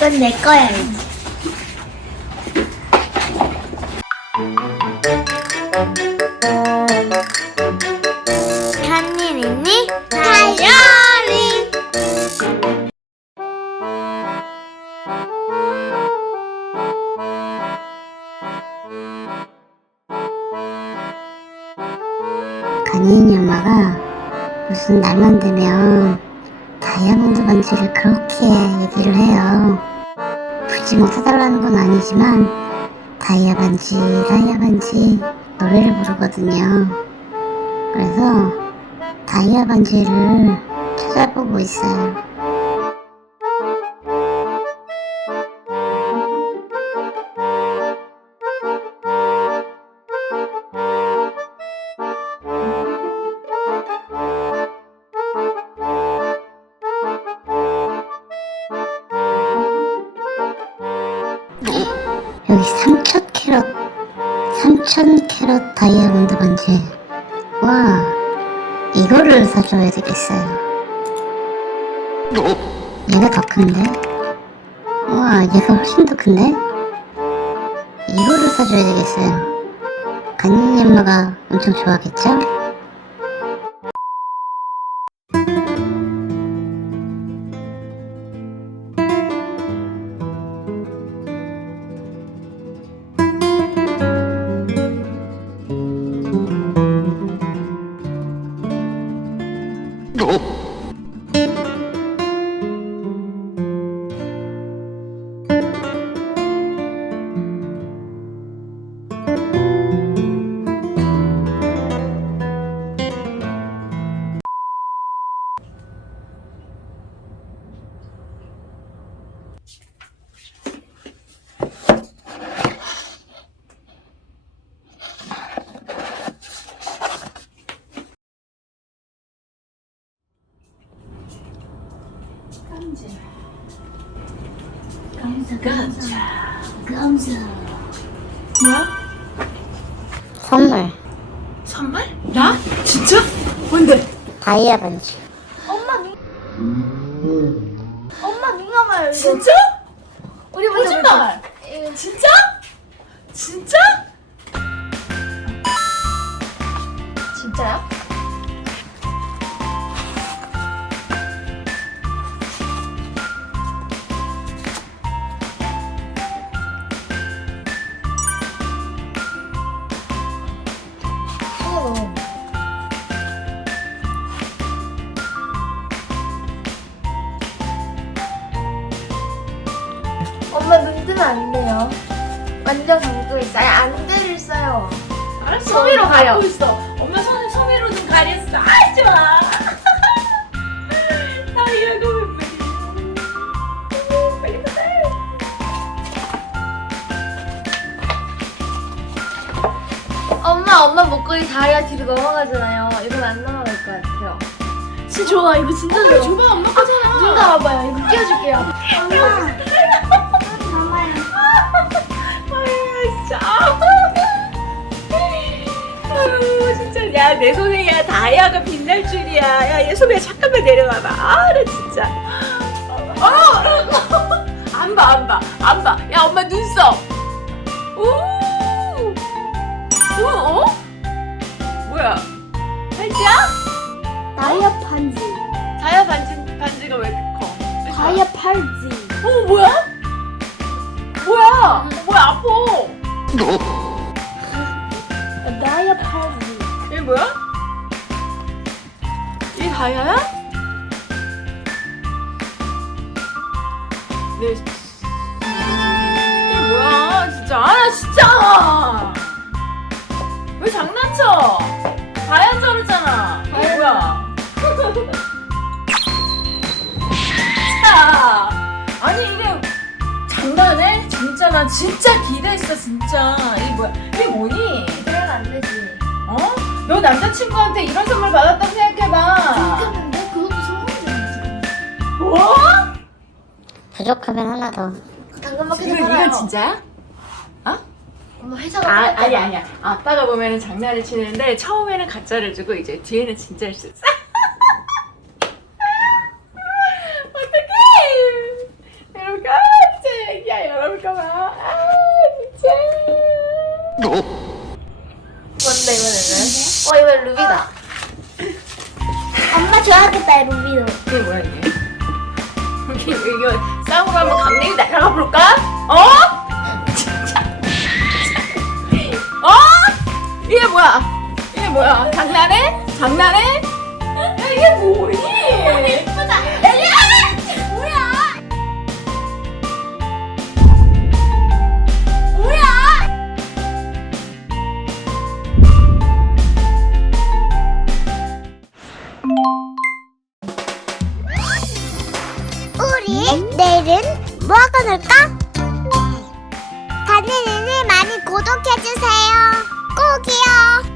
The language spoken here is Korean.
이건 내 거야. 한일 있니? 다이어리. 간이니 엄마가 무슨 날만 되면 다이아몬드 반지를 그렇게 얘기를 해요. 굳이 뭐 사달라는 건 아니지만 다이아 반지, 다이아 반지 노래를 부르거든요. 그래서 다이아 반지를 찾아보고 있어요. 여기 3천 캐럿, 3천 캐럿 다이아몬드 반지. 와, 이거를 사줘야 되겠어요. 얘가 더 큰데? 와, 얘가 훨씬 더 큰데? 이거를 사줘야 되겠어요. 간니 엄마가 엄청 좋아하겠죠? 감 뭐야? 선물. 선물? 나? 진짜? 뭔데? 다이아 반지. 엄마 민 엄마 민감해요 이거 진짜? 우리 먼저 거짓말! 볼게요. 진짜? 진짜? 진짜요? 엄마 눈 뜨면 안 돼요. 완전 감고 있어요. 안 들있어요. 알았어. 소미로 가려. 갖고 있어. 엄마 손 소미로 좀 가렸어. 아, 좋아. 다이아가 왜 빨리. 빨리 받아. 엄마, 엄마 목걸이 다리가 뒤로 넘어가잖아요. 이건 안 넘어갈 것 같아요. 진짜 좋아. 이거 진짜 좋아. 줘봐. 엄마 거잖아. 눈 감아봐요. 이거 끼워줄게요. 엄마. 아유, 진짜. 야, 내 손에 야, 다이아가 빛날 줄이야. 야, 얘 소미야, 잠깐만 내려와봐. 아, 나 진짜. 어! 안 봐, 안 봐. 안 봐. 야, 엄마 눈썹. 오! 오, 어? 뭐야? 팔찌야? 다이아 반지. 다이아 반지, 반지가 왜 이렇게 커? 다이아 팔찌. 어, 뭐야? 뭐야? 어, 뭐야, 아파. 다이아 팔찌. 이게 뭐야? 이게 다이아야? 네. 이게 뭐야, 진짜. 아, 나 진짜! 왜 장난쳐? 다이아 줄 알았잖아. 이게 뭐야? 진짜! 아니, 이게 장난해? 진짜, 나 진짜 기대했어, 진짜. 이게 뭐야? 이게 뭐니? 어? 너 남자친구한테 이런 선물 받았다고 생각해봐. 근데 그것도 선물이잖아. 뭐? 부족하면 하나 더. 당근마켓 이거, 팔아요. 진짜야? 엄마 회사가 아. 아니, 아니야. 아빠가 보면은 장난을 치는데 처음에는 가짜를 주고 이제 뒤에는 진짜를 쓰어떡해! 이러니까 아 좋아하겠다 루비도. 이게 뭐야 이게? 이게 이거 쌍으로 한번 강냉이 날아가 볼까? 어? 진짜. 어? 이게 뭐야? 이게 뭐야? 장난해? 장난해? 야 이게 뭐니? 예쁘다. 우리 내일은 뭐 하고 놀까? 다니는 일 많이 구독해주세요. 꼭이요.